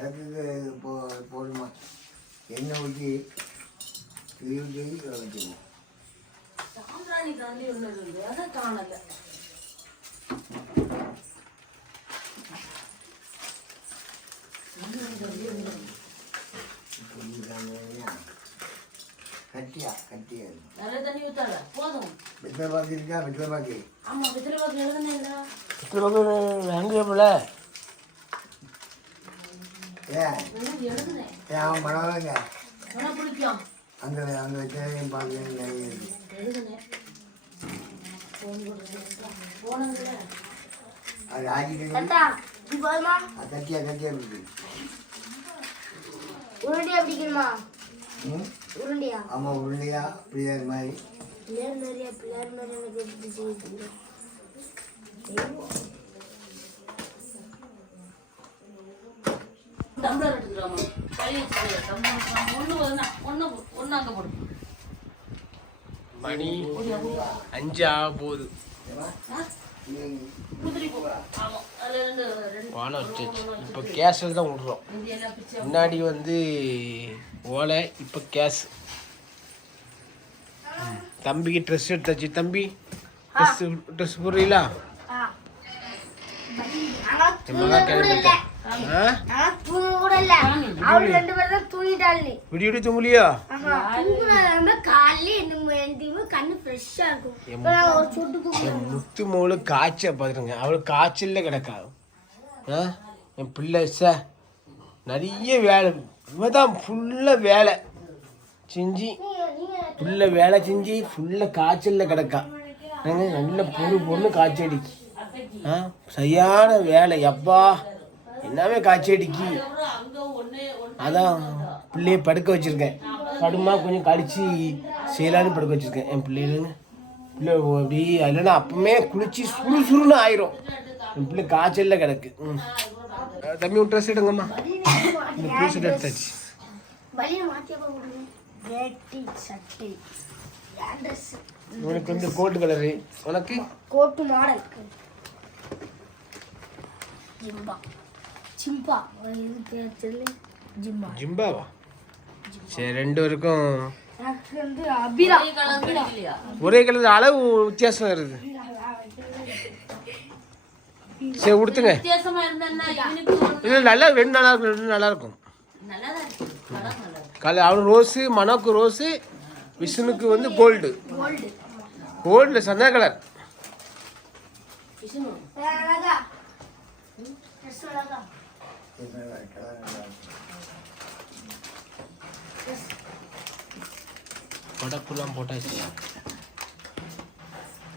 விளக்குக்கு போ போடுமா எண்ணெய் ஊற்றி தீ ஊற்றி வச்சுக்கணும் சாம்பிராணி காண்டி ஒன்று அதை காணல கட்டியா கட்டியா நிறைய தண்ணி ஊத்தாத. போதும். வெத்தலை பாக்கு இருக்கா? வெத்தலை பாக்கு. ஆமா பித்திரை பாக்கு எழுதுனேன்டா வேண்டியப்பில்ல ஏன் எழுதுனேன் ஏன்? அவன் பரவாயில்லைங்க உனக்கு பிடிக்கும் அங்கே அங்கே வச்சதையும் பார்க்க எழுதுனேன் போன் போடுறேன் போனதுல அது அது கட்டியா கட்டியா இருக்கு உருண்டையா பிடிக்கணுமா? உருண்டையா? ஆமாம் உருளையா பிள்ளையார் மாதிரி. பிள்ளையார் மாதிரியா பிள்ளையார் மாதிரி எனக்கு எப்படி செய்யுது டம்ளர் எடுத்துக்கிறாமா கை வச்சு டம்ளர் ஒன்று ஒன்று ஒன்று ஒன்று அங்கே போடு மணி அஞ்சு ஆக போகுது வானம் இப்போ கேஸில் தான் விட்றோம் முன்னாடி வந்து ஓலை இப்போ கேஸ் தம்பிக்கு ட்ரெஸ் எடுத்தாச்சு தம்பி ட்ரெஸ் ட்ரெஸ் போடுறீங்களா மகா கிளம்பிட்டேன் ஆ? ஆனா தூங்க கூட இல்ல அவரு ரெண்டு பேரும் தான் தூங்கிட்டாள். விடி விடி தூங்கலையா? முத்து மோளு காய்ச்சல் பார்த்துருங்க. அவளுக்கு காய்ச்சல்ல கிடக்கா ஆ? என் பிள்ளை ச நிறைய வேலை. இவ தான் ஃபுல்லாக வேலை. செஞ்சு. ஃபுல்லாக வேலை செஞ்சு ஃபுல்லாக காய்ச்சல்ல கிடக்கா. நல்ல பொண்ணு பொண்ணு காய்ச்சல் அடிக்கி. ஆ? சரியான வேலை. எப்பா எல்லாமே காய்ச்சல் அடிக்கி. அதான் பிள்ளைய படுக்க வச்சிருக்கேன். படுமா கொஞ்சம் கழிச்சு செய்யலான்னு படுக்க வச்சிருக்கேன். என் பிள்ளைகளுங்க பிள்ளை அப்படி இல்லைன்னா அப்பவுமே குளிச்சு சுறு சுறுன்னு ஆயிரும். என் பிள்ளை காய்ச்சல்ல கிடக்கு. ம். தம்பி ட்ரெஸ் எடுங்கம்மா. இந்த எடுத்தாச்சு சட்டை. என் ட்ரெஸ் உனக்கு வந்து கோல்டு கலரு உனக்கு? கோட்டு மாடல். ஜிம்பா. சிம்பா இது பேர் சொல்லு. ஜிம்பா. ஜிம்பாவா? சரி ரெண்டு பேருக்கும் ஒரே கலர் அளவு வித்தியாசம் வருது. சரி கொடுத்துங்க இல்லை நல்லா ரெண்டு நல்லா இருக்கும் ரெண்டு நல்லா இருக்கும். கலர் நல்லா இருக்கு. கலர் அவரு ரோஸு மனோக்கு ரோஸு விஷ்ணுக்கு வந்து கோல்டு. கோல்டு. கோல்டு சந்தா கலர். விஷ்ணு. அழகா ட்ரெஸ் அழகா படப்புலாம் போட்டாச்சு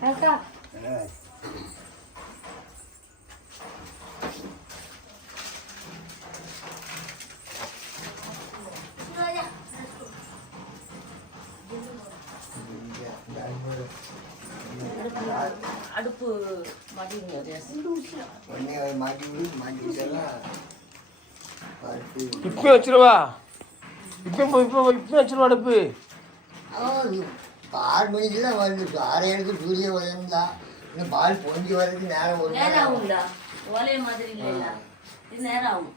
அழகா அடுப்பு இப்போ வச்சிருவா. இப்போ இப்போ இப்போ வச்சிருவா அடுப்பு. ஆறு மணிக்கு தான் வந்து ஆறு எனக்கு சூரிய உதயம் தான். இன்னும் பால் பொங்கி வர்றதுக்கு நேரம் ஒரு நேரம் ஆகும்ல ஓலைய மாதிரி இல்லைல்ல இது நேரம் ஆகும்.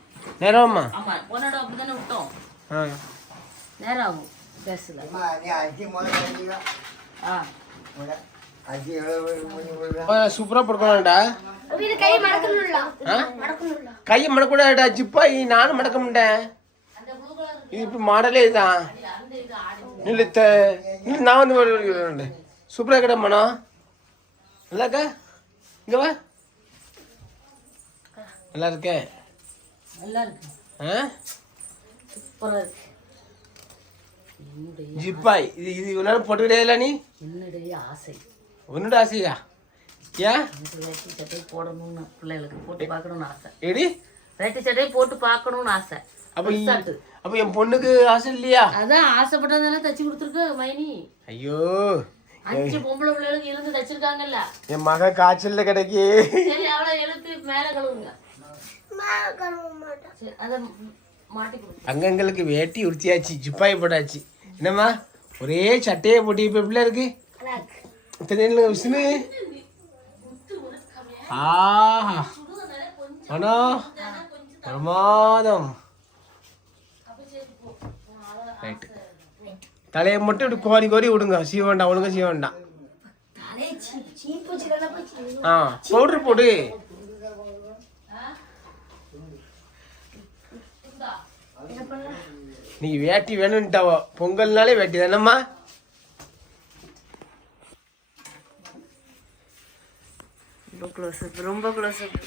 விட்டோம். ஆ. நேரம் ஆகும் பேசல. அம்மா நீ அரிசி முதல்ல கட்டிக்கோ ஆ. எவ்வளோ மணி விடுறா சூப்பராக படுக்கணும்டா. கையை மடக்கூடாடா ஜிப்பா நானும் மடக்க மாட்டேன். இது இப்போ மாடலே இதுதான் இல்லை இல்லை நான் வந்து சூப்பராக கடை மனம் நல்லாக்கா இங்கே வா. நல்லா இருக்கேன் ஆ? ஜிப்பாய். இது இது இவ்வளோ நேரம் போட்டுக்கிட்டே நீ? என்னுடைய ஆசை. உன்னோட ஆசையா? ஏன் வேட்டி சட்டை போடணும்னு பிள்ளைகளுக்கு போட்டு பார்க்கணும்னு ஆசை. எடி. வேட்டி சட்டை போட்டு பார்க்கணும்னு ஆசை. அப்போ. அப்போ என் பொண்ணுக்கு ஆசை இல்லையா? அதான் ஆசைப்பட்டதால தச்சு கொடுத்துருக்கு மைனி. ஐயோ. அஞ்சு பொம்பளை பிள்ளைகளுக்கு இருந்து தச்சிருக்காங்கல்ல. என் மக காய்ச்சல்ல கிடைக்கி. சரி அவளை எழுத்து மேல கழுவுங்க. சரி அதை மாட்டி கொடுங்க. அங்கங்களுக்கு வேட்டி உடுத்தியாச்சு ஜிப்பாய் போட்டாச்சு. என்னம்மா? ஒரே சட்டையை போட்டு இப்போ எப்படிலாம் இருக்கு? தெரியும் விஷ்ணு? ஆஹா. அண்ணா பிரமாதம். ரைட்டு தலையை மட்டும் இப்படி கோரி கோரி விடுங்க. சீவ வேண்டாம் ஒழுங்கா சீவ வேண்டாம். ஆ பவுடர் போடு. நீ வேட்டி வேணும்ட்டாவோ? பொங்கல்னாலே வேட்டி தானம்மா? ரொம்ப க்ளோஸ் அப் ரொம்ப க்ளோஸ் அப்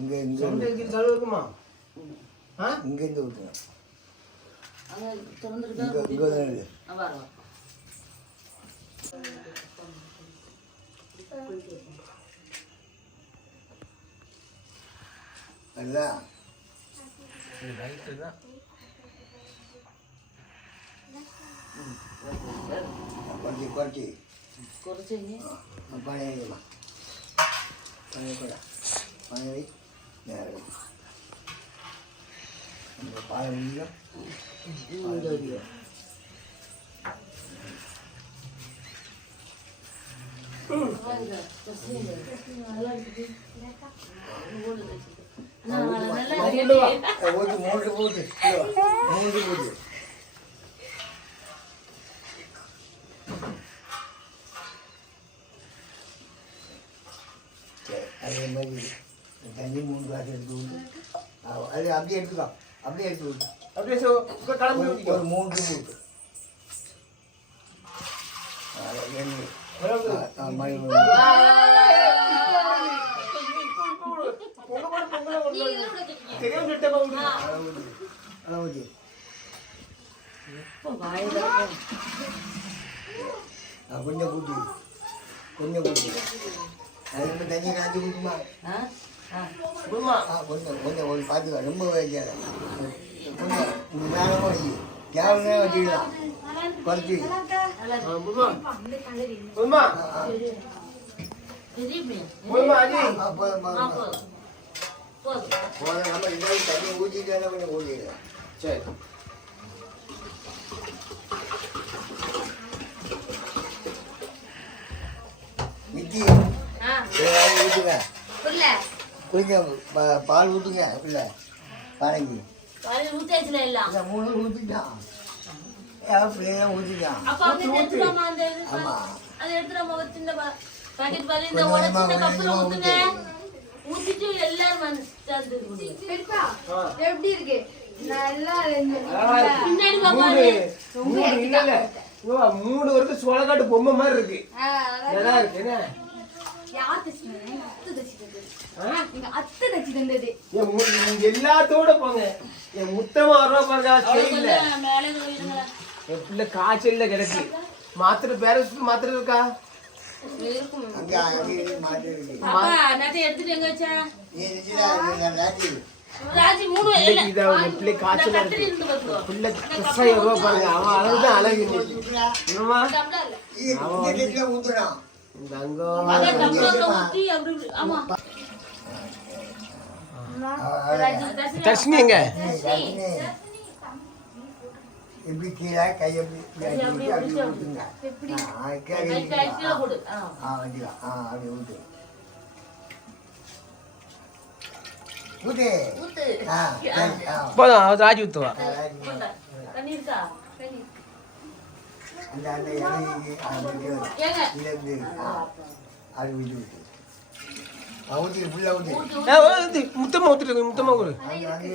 இங்கே இங்கே. இருக்குமா இங்கே இங்கே தான் இருக்கு பாருங்க அதுதான் ரைட்டு தான் குறைச்சி குறைச்சி குறைச்சிங்க பழைய வைமா பழைய கூட பழைய வை நேரம் அந்த பாலை முடியும் ஊற்று மூன்று ஊற்று மூன்று ஊற்று சரி அதே மாதிரி தண்ணி மூணு கிளாஸ் எடுத்து ஊற்று அது அப்படியே எடுத்துக்கோ அப்படியே எடுத்து ஊற்று அப்படியே சோ ஒரு- மூன்று விடு. ஆ, கொஞ்சம் கூட்டி. கொஞ்சம் கூட்டி. தண்ணி காய்ச்சி ஊற்றுமா ஆ கொஞ்சம் கொஞ்சம் ஒரு பார்த்துக்கோ ரொம்ப வைக்காத கொஞ்சம் மேலே வை தேவையான வச்சுக்கலாம் குறைச்சி அஜி. ஆ, போதும் நம்ம மாதிரி தண்ணி ஊற்றிட்டு கொஞ்சம் ஊற்றிக்கலாம் சரி மித்தி ஊற்றுங்க பா- பால் ஊற்றுங்க இல்லை ஊத்தாச்சுல எல்லாம். இந்த மூணு ஊற்றிட்டான் பிள்ளைங்க ஊற்றிட்டான்? ஆமாம் அதை எடுத்துலாமா ஒரு சின்ன பாக்கெட் பால் இந்த சின்ன கப்புல ஊத்துங்க. ஊத்திட்டு எல்லாரும் குடிங்க. எப்படி இருக்கு? நல்லா மூணு இல்ல. இல்ல வரைக்கும் சோளக்காட்டு பொம்மை மாதிரி இருக்கு. நல்லா இருக்கு. என்ன? எங்க அத்தை தச்சு தந்தது. எல்லாத்தோட போங்க. என் முத்தமா வர்றா பாருங்க போயிருங்களா? என் பிள்ளை காய்ச்சல்ல கிடக்கு. மாத்திரை பேரண்ட்ஸ் மாத்திரை இருக்கா? அழகுதான் அழகு இன்னைக்கு என்னம்மா டம்ளர்ல. இந்த டெஸ்ட்ல ஊத்துறான் இந்த அங்கம் அதான் டம்ளர்ல ஊத்தி அப்படி இப்படி- ஆமா ராஜி, தர்ஷினி, எங்க? எப்படி கீழே கை எப்படி இப்படி அப்படி ஊத்துங்க ஆ, போடு ஆ. அப்படி ஆ போதும் அவ ராஜி ஊத்துவா. அந்த அது ஆ ஊற்றி ஃபுல்லாக ஊற்றி ஊத்து ஏ, ஊத்து. முத்தமா ஊத்துட்டு முத்தமா ஊரு இருக்கு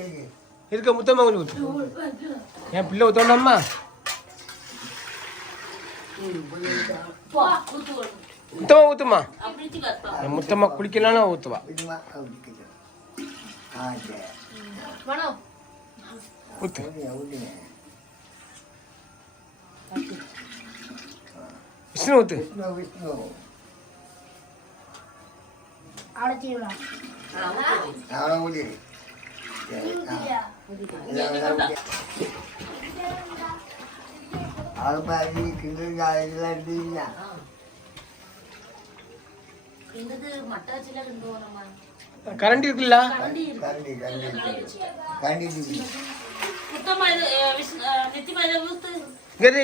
இருக்க முத்தமா கொஞ்சம் ஊத்து என் பிள்ளை ஊத்தோண்டாமா போ, ஊத்து கொடு. முத்தமா ஊத்துமா அப்படி வச்சு கற்பா. என் முத்தமா குளிக்கலாம்னா கிட்ட ஆளுப்பாதி கிண்டல் இதெல்லாம் வரமா கரண்ட் இருக்குல்ல கரண்டி இருக்கு கரண்டி கரண்டி சரி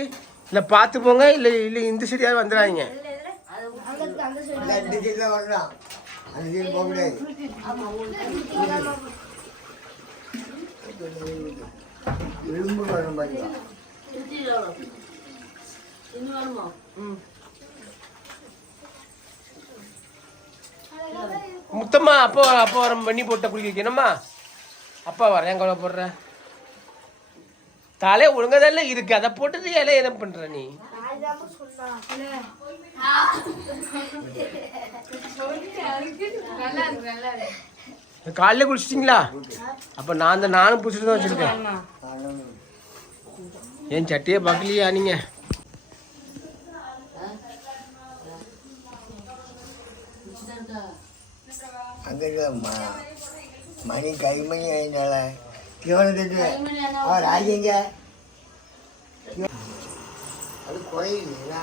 இல்லை பார்த்து போங்க இல்லை இல்லை இந்த சைடியாவது வந்துடாதீங்க. அந்த சைடில் வரலாம் அந்த சைடு எலும்பு ம் முத்தம்மா அப்பா அப்பா வர பண்ணி போட்ட குளிக்க வைக்கணுமா. அப்பா வரேன் எங்க போடுற? தலை ஒழுங்கதால இருக்கு. அதை போட்டுட்டு இலை என்ன பண்ற நீ? காலையில குளிச்சிட்டிங்களா? அப்ப நான் அந்த நானும் பிடிச்சிட்டு தான் வச்சிருக்கேன். என் சட்டையை பார்க்கலையா நீங்க? அங்கே மணி கைமணி ஆயினால. இவனுக்கு அவர் ஆகிங்க அது குறையில்லைங்களா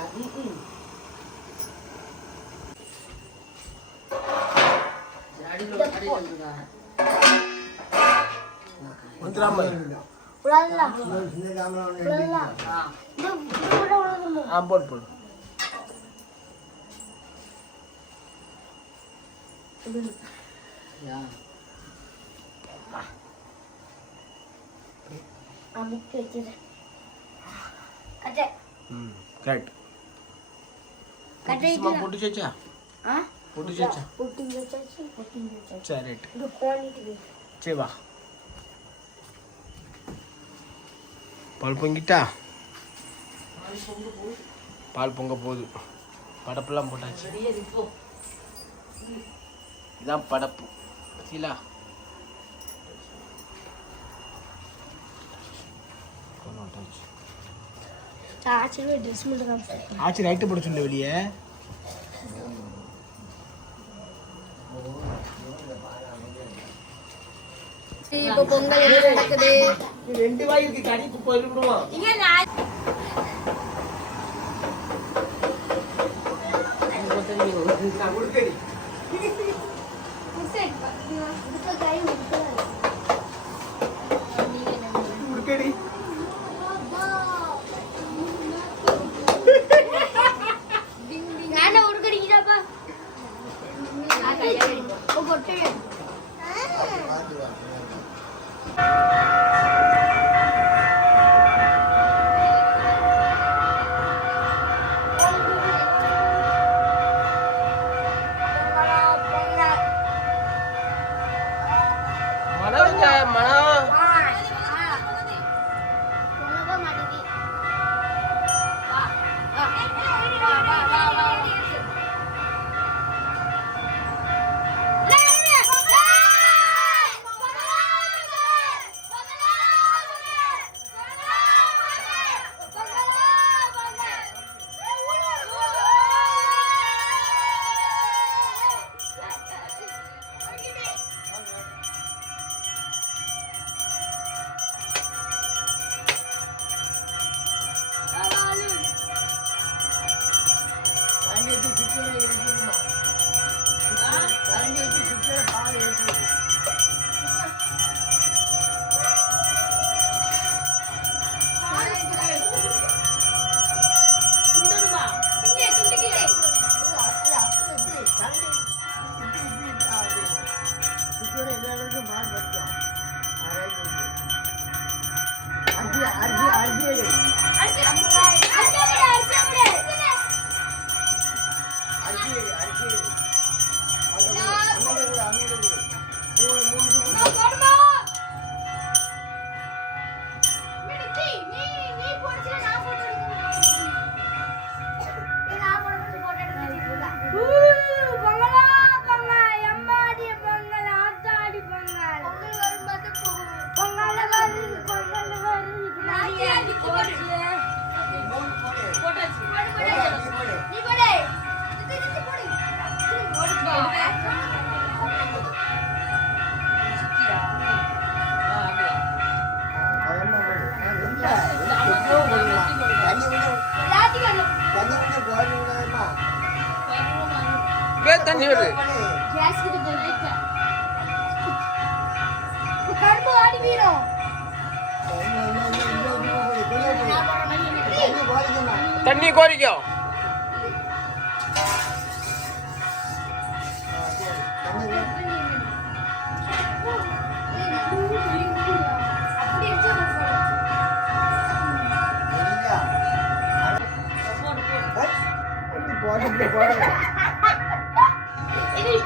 ஆ போடு அமுக்கி வச்சிருக்கேன் கட்டை ம் கரெக்ட் போட்டு சேச்சா? ஆ? போட்டு சேச்சா? புட்டி வச்சாச்சு புட்டி வச்சாச்சு சரி ரைட் இது கோணிட்டு சரி வா. பால் பொங்கிட்டா? பால் பொங்க போகுது. படப்பெல்லாம் போட்டாச்சு. இதான் படப்பு. சீலா ஆக்சுவலி ட்ரெஸ் மட்டும் தான் ஆச்சு ரைட்டு போட சொல்லு வெளியே. இப்போ பொங்கல் என்ன நடக்குது? ரெண்டு வாய் இருக்கு கடைக்கு போயிருக்கணும் இங்க நான் நானே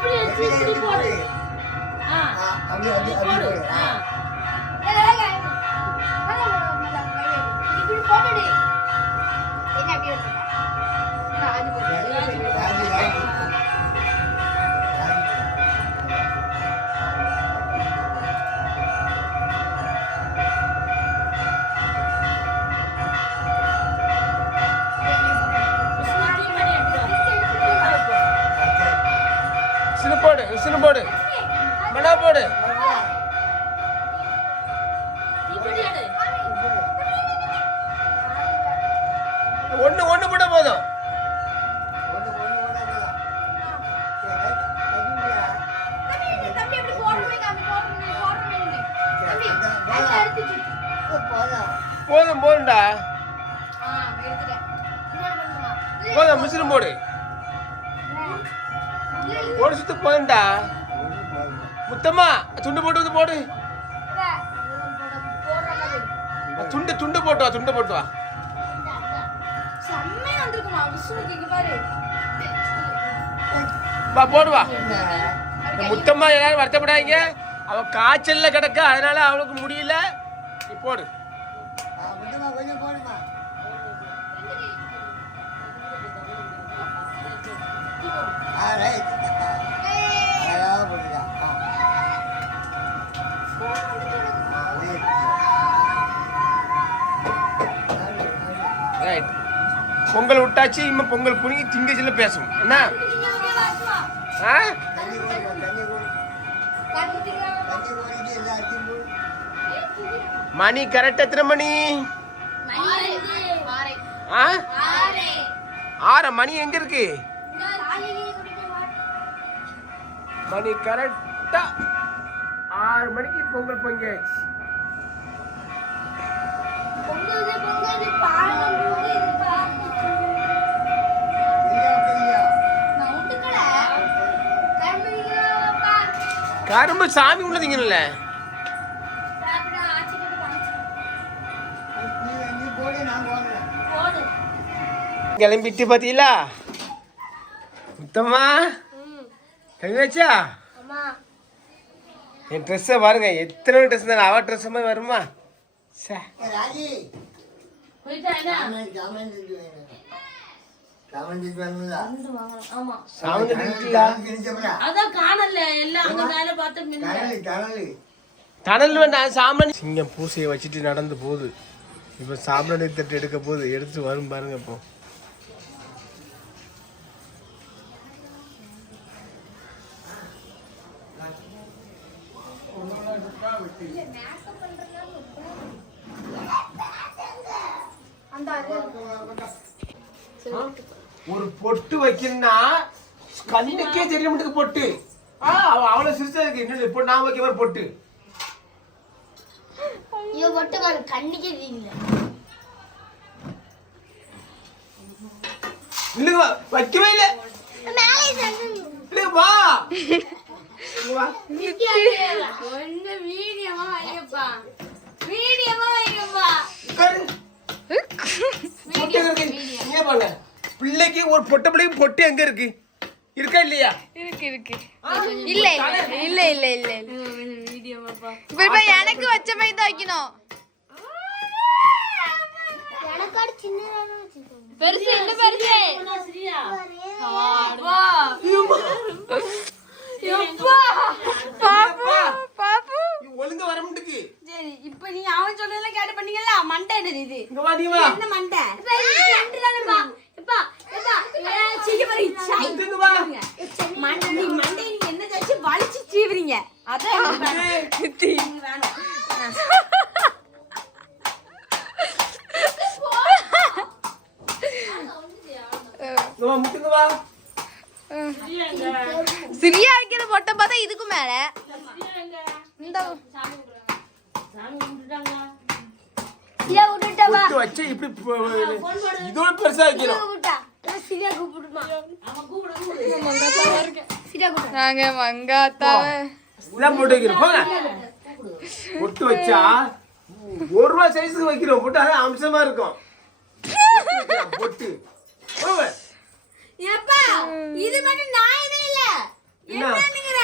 இது வச்சு இப்படி போடு ஆ அப்படி அப்படி போடு ஆ இப்படி போட்டுடு என்ன அப்படி வச்சுக்க அது போட்டு விஷ்ணு தூக்கி பண்ணி எடுத்துட்டு வா. விசிறு போடு. விசிறு போடு. மனா போடு ஒன்று ஒன்று போட போதும். போதும். போதும்டா. போதும் விசிறு போடு. போடு சுத்து போதும்டா. முத்தம்மா துண்டு போட்டு வந்து போடு துண்டு துண்டு போட்டு வா துண்டு போட்டு வா வா போடு வா முத்தம்மா எல்லாரும் வருத்தப்படாதீங்க அவ காய்ச்சல்ல கிடக்க அதனால அவளுக்கு முடியல நீ போடு ஆ, கொஞ்சமா, பொங்கல் விட்டாச்சு இனிமே பொங்கல் புனிங்கி திங்கச்சில பேசும் என்ன? ஆ? மணி கரெக்ட் எத்தனை மணி? ஆ? ஆறு மணி எங்க இருக்கு? மணி கரெக்டா ஆறு மணிக்கு பொங்கல் பொங்கியாச்சு. பெரியா, கரும்பு சாமி. போடு கிளம்பிட்டு பாத்தீங்களா? முத்தம்மா கவியாச்சா என் ட்ரெஸ்ஸை பாருங்க எத்தனை ட்ரெஸ் தான் அவ ட்ரெஸ் மாதிரி வருமா? சே ஏ, ராஜி போயிட்டா என்ன சாமன் சாமன் செஞ்சு வேணும் சாமன் செஞ்சு வேணுங்களா ஆமா. சாமி இருக்குல்ல கிழிச்சப்படா அதான் காணல எல்லாம் அங்க மேல பார்த்து மின்ன கடலு கடலு தணல் வேண்டாம் சாம்பிராணி சிங்கம் பூசையை வச்சுட்டு நடந்து போகுது. இப்போ சாம்பிராணி தட்டு எடுக்க போகுது. எடுத்து வரும் பாருங்க இப்போ. ஒரு பொட்டு வைக்கணும்னா கண்ணுக்கே தெரிய மாட்டேங்குது பொட்டு. ஆ அவ- அவ்வளவு சிரிச்சா இருக்கு இன்னும் இப்போ நான் வைக்க பொட்டு. ஐயோ மொட்டை பாரு கண்ணுக்கே தெரியல. இல்லைங்க வைக்கவே இல்லை. மேலே இல்லைங்க வா. ஒண்ணு வீடியோவா வைங்கப்பா. வீடியோவா வைங்கப்பா. பொட்டு இருக்கு? இங்கே பாருங்க. பிள்ளைக்கு ஒரு பொட்டை பிள்ளைக்கு பொட்டு எங்க இருக்கு? இருக்கா இல்லையா? இருக்கு இருக்கு? இல்ல இல்ல இல்ல இல்ல இல்ல எனக்கு வச்ச மாதிரி தான் வைக்கணும். பெருசு இல்ல பெருசு. சரியா பாப்பு பாப்பு நீ ஒழுங்கா வர மாட்டேக்கு சரி இப்ப நீங்க அவன் சொன்னதெல்லாம் கேட்டு பண்ணீங்கல்ல மண்டை என்னது இது இங்க வா நீ வா என்ன மண்டை ரெண்டு தானேப்பா எப்பா எப்பா சீக்கிரம் இரு, சை. இங்க வா மண்டை நீ மண்டை நீங்க என்ன தேய்ச்சி வலிச்சு சீவுறீங்க அதான் எனக்கு வேணும். எனக்கு வேணும் இங்க வா முட்டுங்க வா சிரியா வைக்கிற பொட்டை பார்த்தா இதுக்கு மேல இந்த சாமி கும்பிட்டுட்டாங்க சிரியா விட்டுட்டா பொட்டு வச்சு இப்படி போ- இதோட பெருசா வைக்கணும் கூப்பிட்டா சிரியா கூப்பிடுமா அவன் கூப்பிட கூப்பிடு சிரியா கூப்பிட்டா நாங்க மங்காத்தாவ இதான் போட்டு வைக்கிறோம் போங்க பொட்டு வச்சா ஒரு ரூபா சைஸுக்கு வைக்கிறோம். பொட்டு அதான் அம்சமா இருக்கும். பொட்டு பொட்டு இது மட்டும் நியாயமே இல்ல. என்ன? என்னன்னுங்கிற?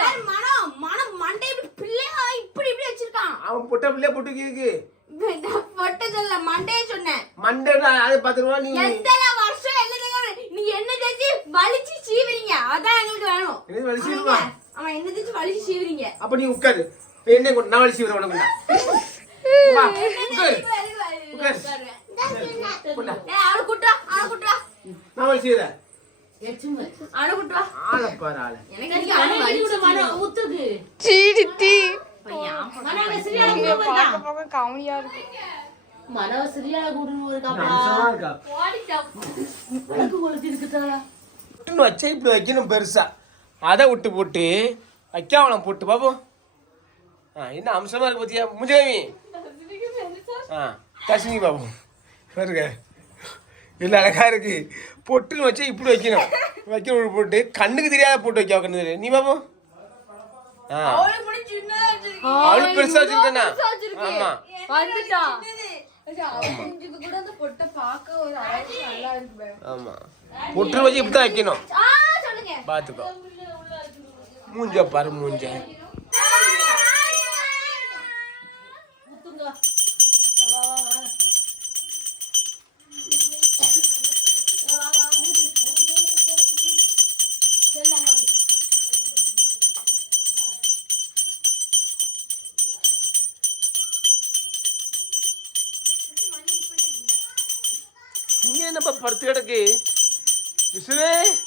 யார் மனம்? மனம் மண்டை பிள்ளையா இப்படி இப்படி வச்சிருக்கான். அவன் புட்ட பிள்ளைய புட்டுக்கு இருக்கு நான் பொட்ட சொல்ல மண்டையை சொன்னேன். மண்டே அது பத்து ரூபா நீ? எத்தனை வருஷம் எழுதுங்க நீ என்ன தேய்ச்சி வலிச்சு சீவுறீங்க? அதான் எங்களுக்கு வேணும். என்னது என்ன வலிச்சு சீவுறீங்க. அப்ப நீ உட்காரு. என்ன கொண்டு நான் வலிச்சு உனக்கு நான் வலிச்சு பார்க்க காமெடியா இருக்கு. கூடுன்னு ஒரு காப்பா வச்சா இப்படி வைக்கணும் பெருசா. அதை விட்டு போட்டு வைக்காமலாம் போட்டு பாப்போம் ஆ என்ன அம்சமா இருக்கு பாத்தியா? முஜேவி ஆ தர்ஷினி பாப்போம் பாருங்க. இல்லை அழகா இருக்கு. பொட்டுன்னு வச்சா இப்படி வைக்கணும். வைக்கணும் போட்டு கண்ணுக்கு தெரியாத போட்டு வைக்க வைக்கணும் நீ பாப்போம் ஆ. அவளுக்கு மட்டும் சின்னதா வச்சிருக்கீங்க. அவளுக்கு பெருசா வச்சிருக்கேனா ஆமா. வந்துட்டான் ஆமா. பொட்டு வச்சு இப்படி தான் வைக்கணும் ஆ, சொல்லுங்க பாத்துக்கோ மூஞ்ச பாரு மூஞ்ச ஊத்துங்க இங்க என்னப்பா படுத்து கிடக்கு விசுவே அவன்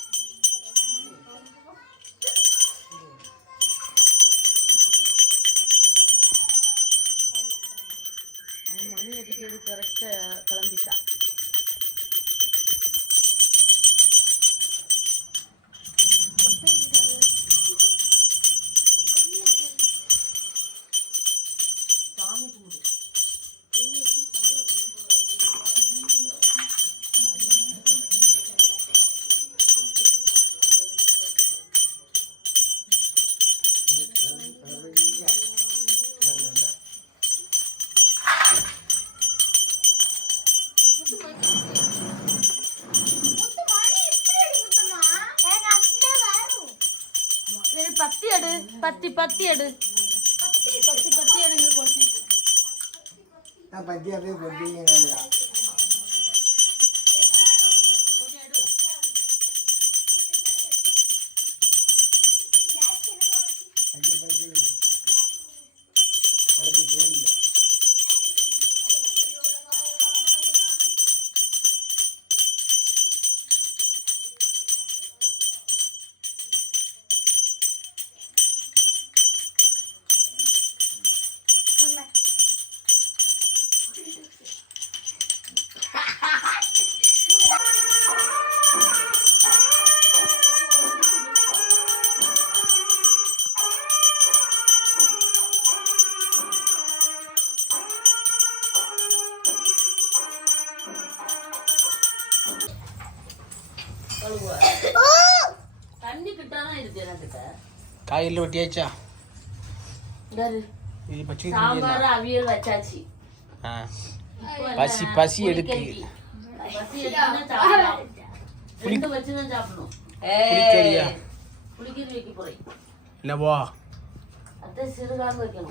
எடு பத்தி பத்தி எடு பத்தி பத்தி பத்தி எடுங்க கொட்டி நான் பத்தி காயில் வெட்டியாச்சா இது பச்சை சாம்பார் அவியல் வச்சாச்சு? பசி பசி எடுக்கு வைக்கணும்.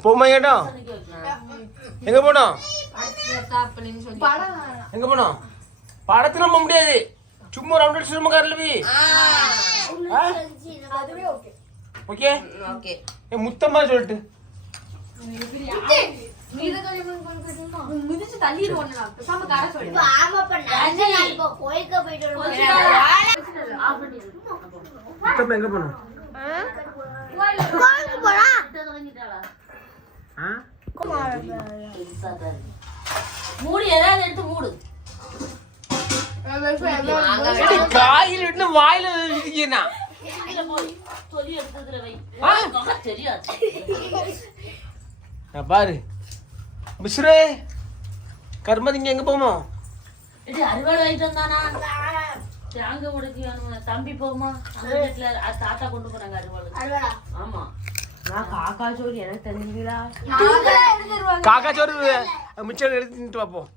போமா கேட்டோம் எங்க போனோம்? எங்க போனோம்? படத்துல நம்ப முடியாது. சும்மா ரவுண்ட் அடிச்சு சும்மா கார்ல போய். ஓகே? ஓகே. ஏ முத்தமா சொல்லிட்டு. எங்க போனோம். மூடு ஏதாவது எடுத்து மூடு. காயில் விட்டு வாயில பாரு. மிஸ்ரே கர்மதிங்க எங்க போமோம் இது அறுவாள் வாங்கிட்டு வந்தானா? தேங்க உடைக்கி தம்பி வீட்டுல அ- தாத்தா கொண்டு போனாங்க அறுவாள் அல்வடா ஆமா. நான் காக்கா சோறு எனக்கு தெரிஞ்சுங்களா காக்கா சோறு மிச்சம் எடுத்து தின்னுட்டு பார்ப்போம்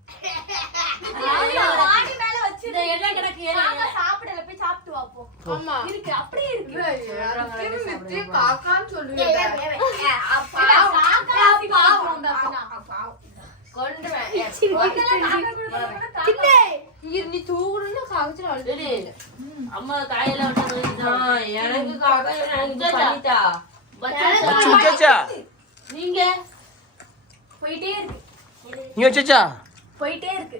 கிடக்கு. சாப்பிடல போய் ஆமா. இருக்கு அப்படியே இருக்கு. காக்கான்னு சரி அம்மா வைக்கிட்டான். எனக்கு காக்கா எனக்கு நீங்க? போயிட்டே இருக்கு. போயிட்டே இருக்கு.